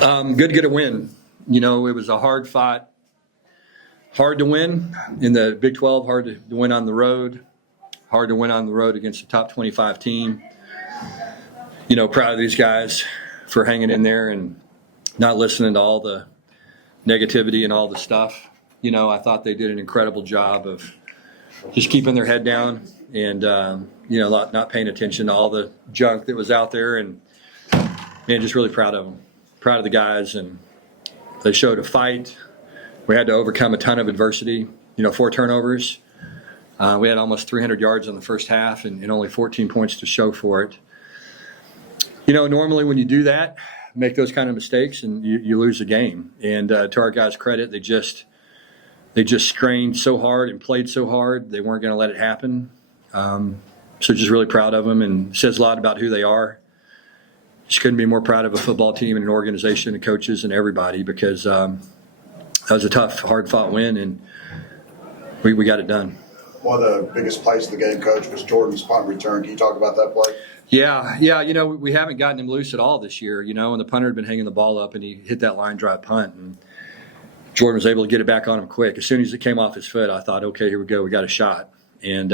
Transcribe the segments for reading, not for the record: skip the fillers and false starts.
Good to get a win. You know, it was a hard fought, hard to win in the Big 12, hard to win on the road, hard to win on the road against a top 25 team. You know, proud of these guys for hanging in there and not listening to all the negativity and all the stuff. You know, I thought they did an incredible job of just keeping their head down and, you know, not paying attention to all the junk that was out there. And, man, just really proud of them. Proud of the guys. And they showed a fight. We had to overcome a ton of adversity. You know, 4 turnovers. We had almost 300 yards in the first half and only 14 points to show for it. You know, normally when you do that, make those kind of mistakes and you lose the game. And to our guys' credit, they just strained so hard and played so hard. They weren't going to let it happen. So just really proud of them, and says a lot about who they are. Just couldn't be more proud of a football team and an organization and coaches and everybody, because that was a tough, hard-fought win, and we got it done. One of the biggest plays of the game, Coach, was Jordan's punt return. Can you talk about that play? Yeah. You know, we haven't gotten him loose at all this year, you know, and the punter had been hanging the ball up, and he hit that line drive punt, and Jordan was able to get it back on him quick. As soon as it came off his foot, I thought, okay, here we go. We got a shot. And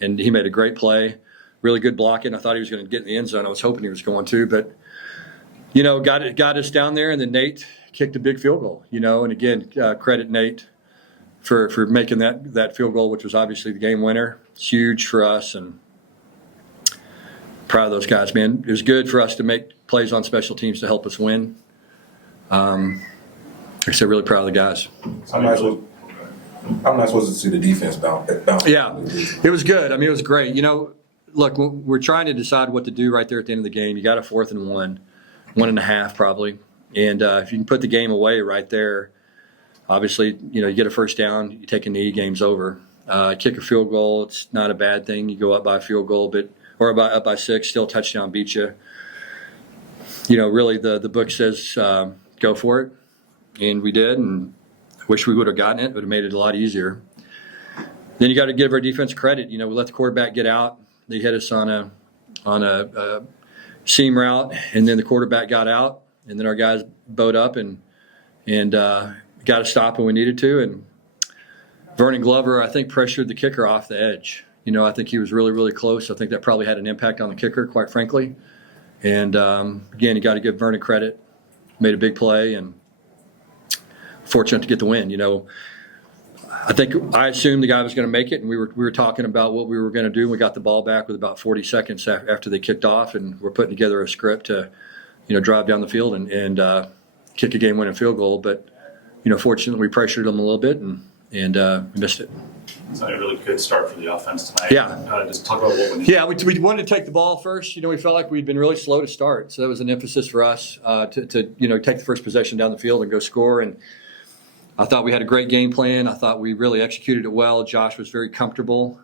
he made a great play, really good blocking. I thought he was going to get in the end zone. I was hoping he was going to, but, you know, got us down there, and then Nate kicked a big field goal, you know, and again, credit Nate for making that field goal, which was obviously the game winner. It's huge for us, and proud of those guys, man. It was good for us to make plays on special teams to help us win. Like I said, really proud of the guys. How nice was it to see the defense bounce? Yeah, it was good. I mean, it was great. You know, look, we're trying to decide what to do right there at the end of the game. You got a 4th and 1.5 probably. And if you can put the game away right there, obviously, you know, you get a first down, you take a knee, game's over. Kick a field goal, it's not a bad thing. You go up by a field goal, or up by 6, still touchdown beat you. You know, really the book says go for it. And we did, and I wish we would have gotten it. It would have made it a lot easier. Then you got to give our defense credit. You know, we let the quarterback get out. They hit us on a seam route, and then the quarterback got out, and then our guys bowed up and got a stop when we needed to. And Vernon Glover, I think, pressured the kicker off the edge. You know, I think he was really, really close. I think that probably had an impact on the kicker, quite frankly. And, again, you got to give Vernon credit. Made a big play and fortunate to get the win. You know, I assumed the guy was going to make it, and we were talking about what we were going to do. We got the ball back with about 40 seconds after they kicked off, and we're putting together a script to, you know, drive down the field and kick a game-winning field goal. But, you know, fortunately we pressured them a little bit and missed it. It's a really good start for the offense tonight. Yeah. Just talk about what we need. Yeah, we wanted to take the ball first. You know, we felt like we'd been really slow to start, so that was an emphasis for us to you know, take the first possession down the field and go score. And I thought we had a great game plan. I thought we really executed it well. Josh was very comfortable.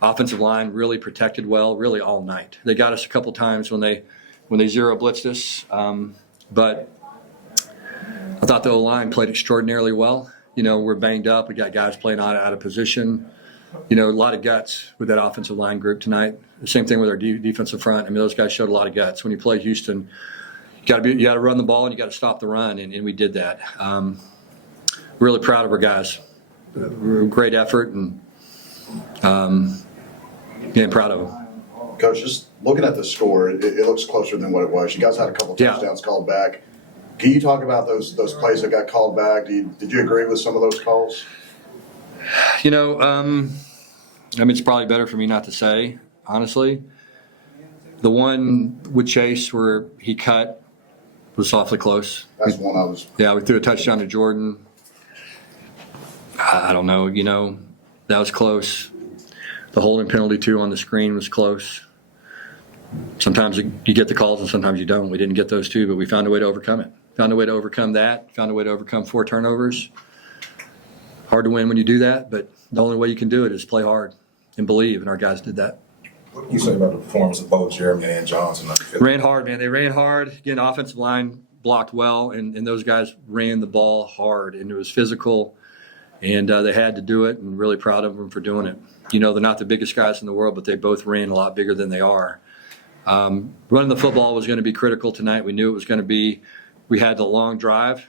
Offensive line really protected well, really all night. They got us a couple times when they zero blitzed us, but I thought the O-line played extraordinarily well. You know, we're banged up. We got guys playing out of position. You know, a lot of guts with that offensive line group tonight. The same thing with our defensive front. I mean, those guys showed a lot of guts. When you play Houston, you got to run the ball and you got to stop the run, and we did that. Really proud of our guys. Great effort, and proud of them. Coach, just looking at the score, it looks closer than what it was. You guys had a couple touchdowns called back. Can you talk about those plays that got called back? Did you agree with some of those calls? You know, I mean, it's probably better for me not to say, honestly. The one with Chase where he cut was awfully close. That's one I was. Yeah, we threw a touchdown to Jordan. I don't know, you know, that was close. The holding penalty, too, on the screen was close. Sometimes you get the calls and sometimes you don't. We didn't get those two, but we found a way to overcome it. Found a way to overcome that. Found a way to overcome 4 turnovers. Hard to win when you do that, but the only way you can do it is play hard and believe, and our guys did that. What do you say about the performance of both Jeremy and Johnson? Ran hard, man. They ran hard. Again, offensive line blocked well, and those guys ran the ball hard, and it was physical, and they had to do it, and really proud of them for doing it. You know, they're not the biggest guys in the world, but they both ran a lot bigger than they are. Running the football was going to be critical tonight. We knew it was going to be. we had the long drive.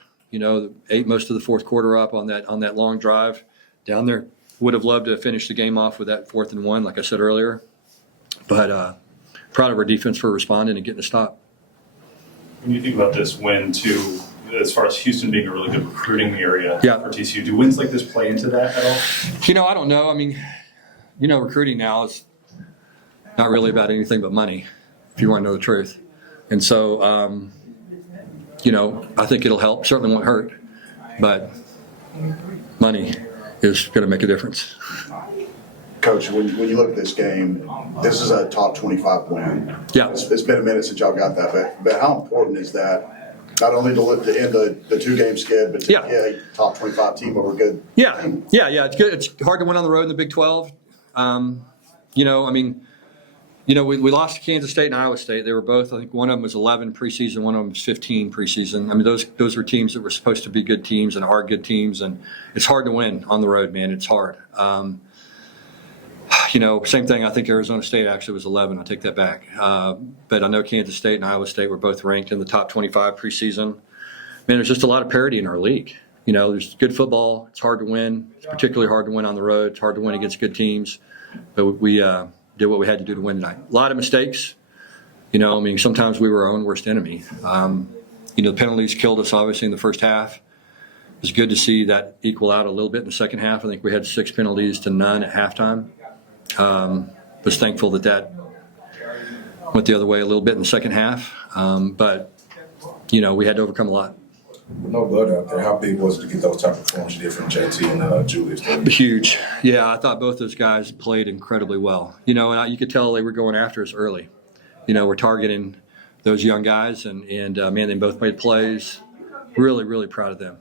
Ate most of the fourth quarter up on that long drive down there. Would have loved to finish the game off with that 4th and 1, like I said earlier. But proud of our defense for responding and getting a stop. When you think about this win, too, as far as Houston being a really good recruiting area Yeah. for TCU, do wins like this play into that at all? I don't know. I mean, recruiting now is not really about anything but money, if you want to know the truth. And so, I think it'll help. Certainly won't hurt. But money is going to make a difference. Coach, when you look at this game, this is a top 25 win. Yeah. It's been a minute since y'all got that, but how important is that? Not only to end the 2-game skid, but to get a top 25 team over good. Yeah. It's good. It's hard to win on the road in the Big 12. We lost to Kansas State and Iowa State. They were both, I think one of them was 11 preseason, one of them was 15 preseason. I mean, those were teams that were supposed to be good teams and are good teams, and it's hard to win on the road, man. It's hard. Same thing. I think Arizona State actually was 11. I'll take that back. But I know Kansas State and Iowa State were both ranked in the top 25 preseason. Man, there's just a lot of parity in our league. There's good football. It's hard to win. It's particularly hard to win on the road. It's hard to win against good teams. But we did what we had to do to win tonight. A lot of mistakes. Sometimes we were our own worst enemy. The penalties killed us, obviously, in the first half. It was good to see that equal out a little bit in the second half. I think we had 6 penalties to none at halftime. Was thankful that went the other way a little bit in the second half. But we had to overcome a lot. With no blood out there, how big was it to get those type of performances you did from JT and Julius? Huge. Yeah, I thought both those guys played incredibly well. And you could tell they were going after us early. We're targeting those young guys, and man, they both made plays. Really, really proud of them.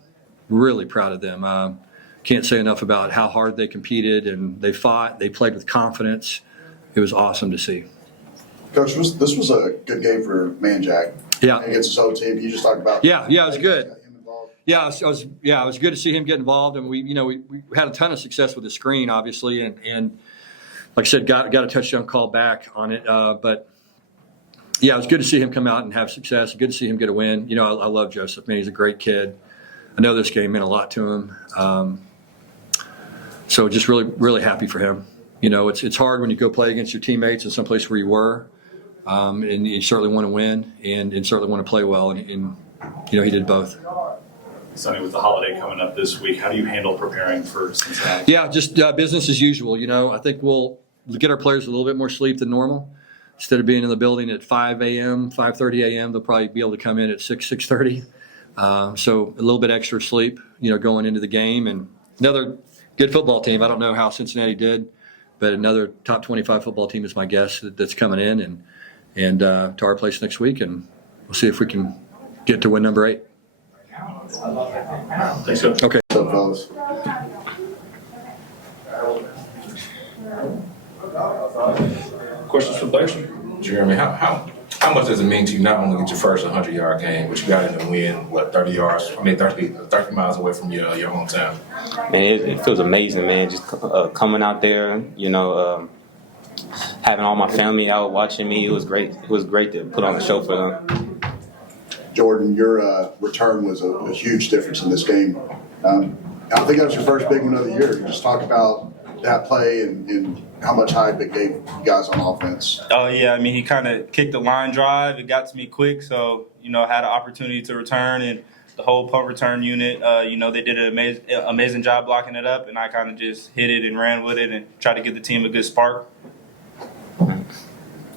Really proud of them. Can't say enough about how hard they competed, and they fought. They played with confidence. It was awesome to see. Coach, this was a good game for Manjack. Yeah. Against his old team. You just talked about. Yeah, it was good. Yeah, it was good to see him get involved, and we had a ton of success with the screen, obviously, and like I said, got a touchdown call back on it. But yeah, it was good to see him come out and have success. Good to see him get a win. I love Joseph. Man, he's a great kid. I know this game meant a lot to him. So just really, really happy for him. It's hard when you go play against your teammates in some place where you were, and you certainly want to win and certainly want to play well, and he did both. Sonny, with the holiday coming up this week, how do you handle preparing for Cincinnati? Yeah, just business as usual. I think we'll get our players a little bit more sleep than normal. Instead of being in the building at 5 a.m., 5:30 a.m., they'll probably be able to come in at 6:30. So a little bit extra sleep, going into the game. And another good football team. I don't know how Cincinnati did, but another top 25 football team is my guess that's coming in and to our place next week, and we'll see if we can get to win number 8. Thanks, Coach. Okay. What's up, fellas? Questions for Dykes? Jeremy, how much does it mean to you not only get your first 100-yard game, but you got in the win, 30 yards, 30 miles away from your hometown? Man, it feels amazing, man. Just coming out there, having all my family out watching me. It was great. It was great to put on the show for them. Jordan, your return was a huge difference in this game. I think that was your first big one of the year. Just talk about that play and how much hype it gave you guys on offense. Oh, yeah. I mean, he kind of kicked the line drive. It got to me quick, so, I had an opportunity to return. And the whole punt return unit, they did an amazing job blocking it up, and I kind of just hit it and ran with it and tried to give the team a good spark.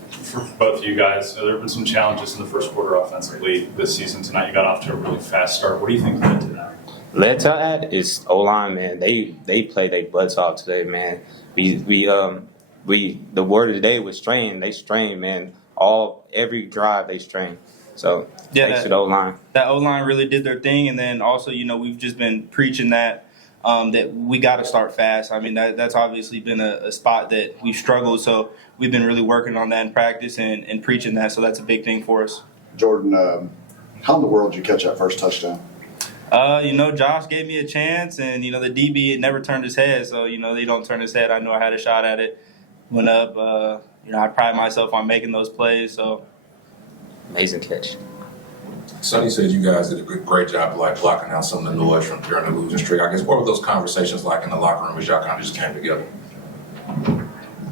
For both of you guys, there have been some challenges in the first quarter offensively this season. Tonight you got off to a really fast start. What do you think led to that? Led to that is O-line, man. They play their butts off today, man. The word of the day was strain. They strain, man. Every drive they strain. So thanks to the O-line. That O-line really did their thing, and then also, we've just been preaching that we got to start fast. I mean, that's obviously been a spot that we've struggled, so we've been really working on that in practice and preaching that, so that's a big thing for us. Jordan, how in the world did you catch that first touchdown? Josh gave me a chance, and, the DB had never turned his head, so, they don't turn his head. I knew I had a shot at it. Went up. I pride myself on making those plays, so. Amazing catch. Sonny said you guys did a great job of like blocking out some of the noise from during the losing streak. I guess what were those conversations like in the locker room as y'all kind of just came together?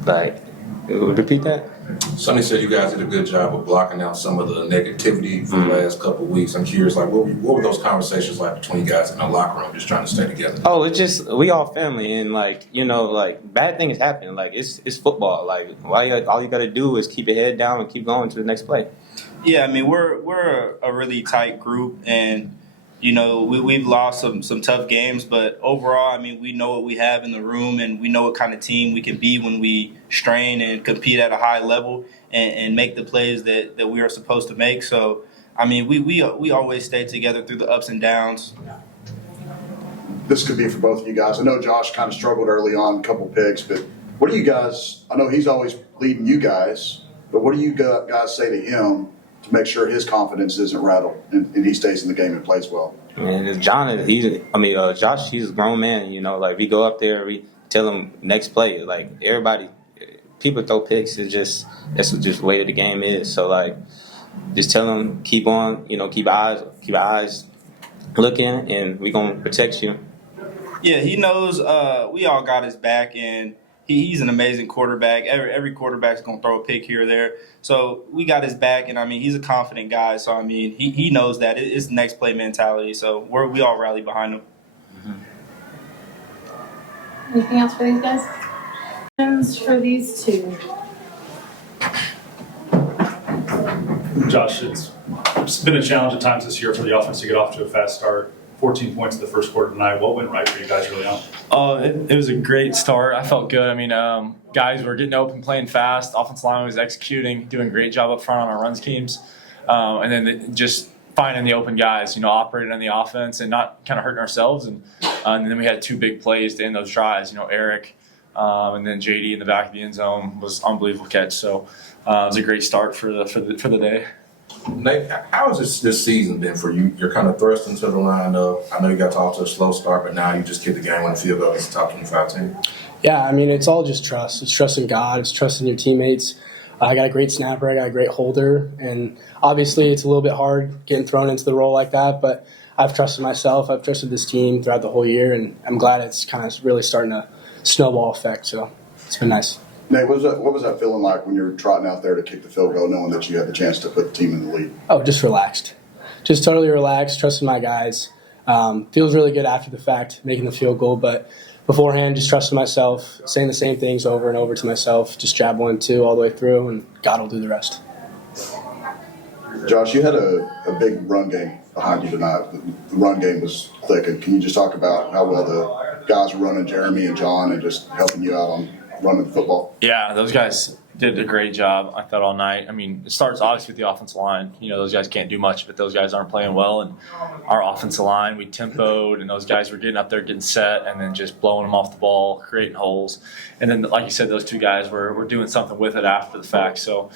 Like, repeat that? Sonny said you guys did a good job of blocking out some of the negativity from the last couple of weeks. I'm curious, like, what were those conversations like between you guys in the locker room, just trying to stay together? Oh, it's just we all family, and like like bad things happen. Like it's football. Like all you got to do is keep your head down and keep going to the next play. Yeah, I mean we're a really tight group, and we've lost some tough games, but overall, I mean we know what we have in the room, and we know what kind of team we can be when we strain and compete at a high level and make the plays that we are supposed to make. So, I mean we always stay together through the ups and downs. This could be for both of you guys. I know Josh kind of struggled early on, a couple picks, but what do you guys? I know he's always leading you guys, but what do you guys say to him to make sure his confidence isn't rattled and he stays in the game and plays well? And Josh, he's a grown man. Like we go up there, we tell him next play. Like people throw picks. That's just the way the game is. So like, just tell him keep on. Keep eyes looking, and we gonna protect you. Yeah, he knows we all got his back, and he's an amazing quarterback. Every quarterback's going to throw a pick here or there. So we got his back, and, I mean, he's a confident guy. So, I mean, he knows that. It's next play mentality. So we all rally behind him. Anything else for these guys? Questions for these two? Josh, it's been a challenge at times this year for the offense to get off to a fast start. 14 points in the first quarter tonight. What went right for you guys early on? It was a great start. I felt good. I mean, guys were getting open, playing fast. Offensive line was executing, doing a great job up front on our run schemes. And then just finding the open guys, operating on the offense and not kind of hurting ourselves. And then we had two big plays to end those drives. Eric and then JD in the back of the end zone was an unbelievable catch. So it was a great start for the day. Nate, how has this season been for you? You're kind of thrust into the lineup. I know you got off to a slow start, but now you just get the game on the field goal against the top 25 team. Yeah, I mean, it's all just trust. It's trust in God. It's trust in your teammates. I got a great snapper. I got a great holder. And obviously it's a little bit hard getting thrown into the role like that, but I've trusted myself. I've trusted this team throughout the whole year, and I'm glad it's kind of really starting to snowball effect. So it's been nice. Nate, what was that feeling like when you were trotting out there to kick the field goal, knowing that you had the chance to put the team in the lead? Oh, just relaxed. Just totally relaxed, trusting my guys. Feels really good after the fact, making the field goal, but beforehand, just trusting myself, saying the same things over and over to myself, just jab 1, 2 all the way through, and God will do the rest. Josh, you had a big run game behind you tonight. The run game was clicking. Can you just talk about how well the guys were running, Jeremy and John, and just helping you out on running the football? Yeah, those guys did a great job, I thought, all night. I mean, it starts obviously with the offensive line. Those guys can't do much, but those guys aren't playing well. And our offensive line, we tempoed, and those guys were getting up there, getting set, and then just blowing them off the ball, creating holes. And then, like you said, those two guys were doing something with it after the fact. So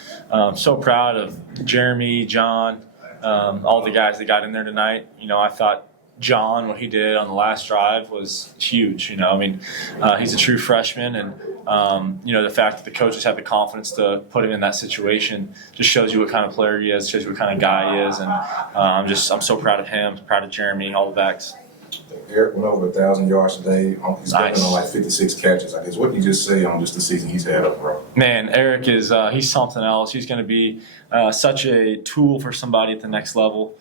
so proud of Jeremy, John, all the guys that got in there tonight. I thought John, what he did on the last drive was huge. He's a true freshman, and the fact that the coaches have the confidence to put him in that situation just shows you what kind of player he is, shows you what kind of guy he is, and I'm so proud of him, proud of Jeremy, all the backs. Eric went over 1,000 yards today. He's Nice. been on like 56 catches. I guess what did you just say on just the season he's had overall? Man, Eric is he's something else. He's going to be such a tool for somebody at the next level.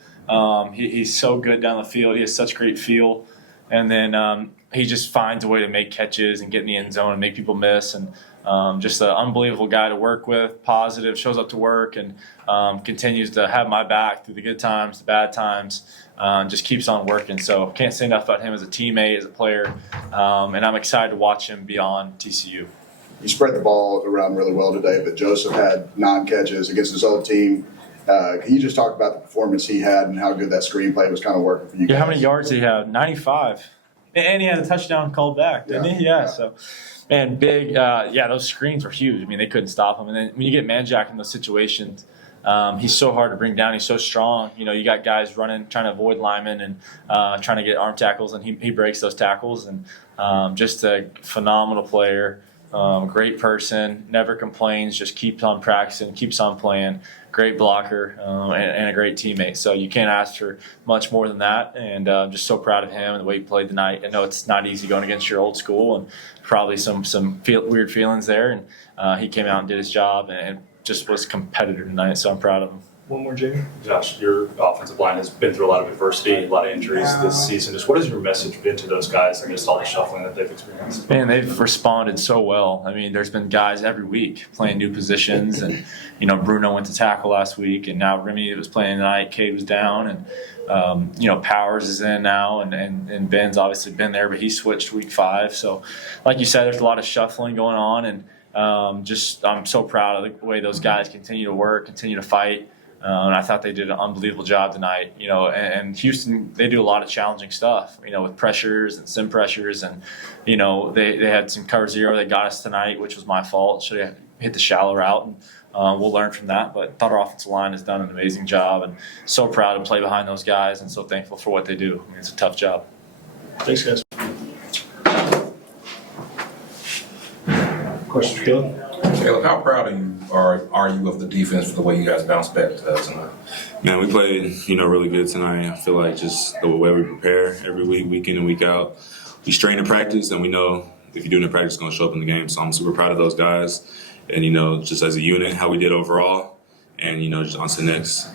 He's so good down the field. He has such great feel. And then he just finds a way to make catches and get in the end zone and make people miss. And just an unbelievable guy to work with, positive, shows up to work, and continues to have my back through the good times, the bad times, just keeps on working. So can't say enough about him as a teammate, as a player. And I'm excited to watch him beyond TCU. You spread the ball around really well today, but Joseph had 9 catches against his old team. Can you just talk about the performance he had and how good that screenplay was kind of working for you guys? Yeah, how many yards did he have? 95. And he had a touchdown called back, didn't he? Yeah. So, man, big. Those screens were huge. I mean, they couldn't stop him. And then when you get Manjack in those situations, he's so hard to bring down. He's so strong. You got guys running, trying to avoid linemen and trying to get arm tackles, and he breaks those tackles. And just a phenomenal player. Great person, never complains, just keeps on practicing, keeps on playing. Great blocker and a great teammate. So you can't ask for much more than that. And I'm just so proud of him and the way he played tonight. I know it's not easy going against your old school and probably some weird feelings there. And he came out and did his job and just was competitive tonight. So I'm proud of him. One more, Jamie. Josh, your offensive line has been through a lot of adversity, a lot of injuries this season. Just what has your message been to those guys amidst all the shuffling that they've experienced? Man, they've responded so well. I mean, there's been guys every week playing new positions, and Bruno went to tackle last week, and now Remy was playing tonight. Cade was down, and Powers is in now, and Ben's obviously been there, but he switched week 5. So, like you said, there's a lot of shuffling going on, and I'm so proud of the way those guys continue to work, continue to fight. And I thought they did an unbelievable job tonight, and Houston, they do a lot of challenging stuff, with pressures and sim pressures. And, they had some cover 0 that got us tonight, which was my fault. Should have hit the shallow route, and we'll learn from that. But I thought our offensive line has done an amazing job, and so proud to play behind those guys and so thankful for what they do. I mean, it's a tough job. Thanks, guys. Questions, Kaleb? Kaleb, how proud are you of the defense for the way you guys bounced back tonight? Man, we played, really good tonight. I feel like just the way we prepare every week in and week out. We strain in practice, and we know if you do it in practice, it's going to show up in the game. So I'm super proud of those guys. And, just as a unit, how we did overall. And, just on to the next.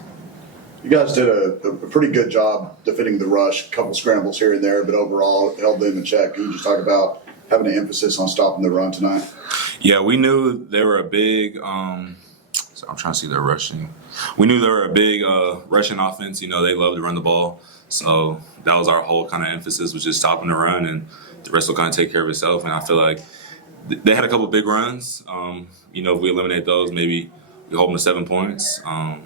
You guys did a pretty good job defending the rush, a couple scrambles here and there, but overall held them in check. Can you just talk about having an emphasis on stopping the run tonight? Yeah, we knew they were a big so I'm trying to see their rushing. We knew they were a big rushing offense. They love to run the ball. So that was our whole kind of emphasis, was just stopping the run, and the rest will kind of take care of itself. And I feel like they had a couple big runs. If we eliminate those, maybe we hold them to 7 points. I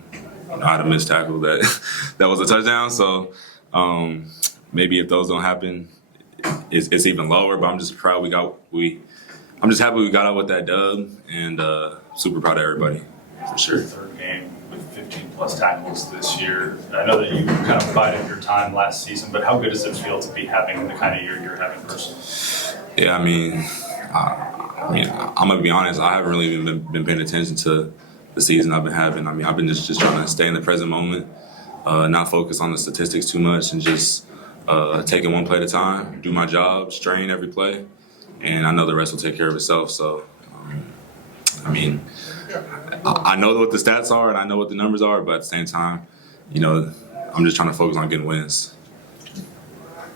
had a missed tackle that was a touchdown. So maybe if those don't happen, it's even lower. But I'm just proud I'm just happy we got out with that dub, and super proud of everybody, for sure. Third game with 15-plus tackles this year. I know that you kind of bided your time last season, but how good does it feel to be having the kind of year you're having personally? Yeah, I'm gonna be honest. I haven't really even been paying attention to the season I've been having. I've been just trying to stay in the present moment, not focus on the statistics too much, and just taking one play at a time, do my job, strain every play. And I know the rest will take care of itself. So, I know what the stats are and I know what the numbers are, but at the same time, I'm just trying to focus on getting wins. You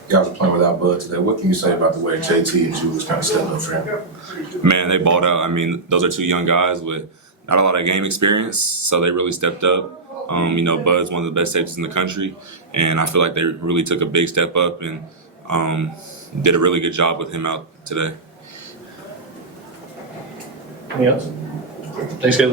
guys are playing without Bud today. What can you say about the way JT and Jules kind of stepped up for him? Man, they balled out. Those are 2 young guys with not a lot of game experience, so they really stepped up. Bud's one of the best safeties in the country, and I feel like they really took a big step up and did a really good job with him out today. Anything else? Thanks, Kaleb.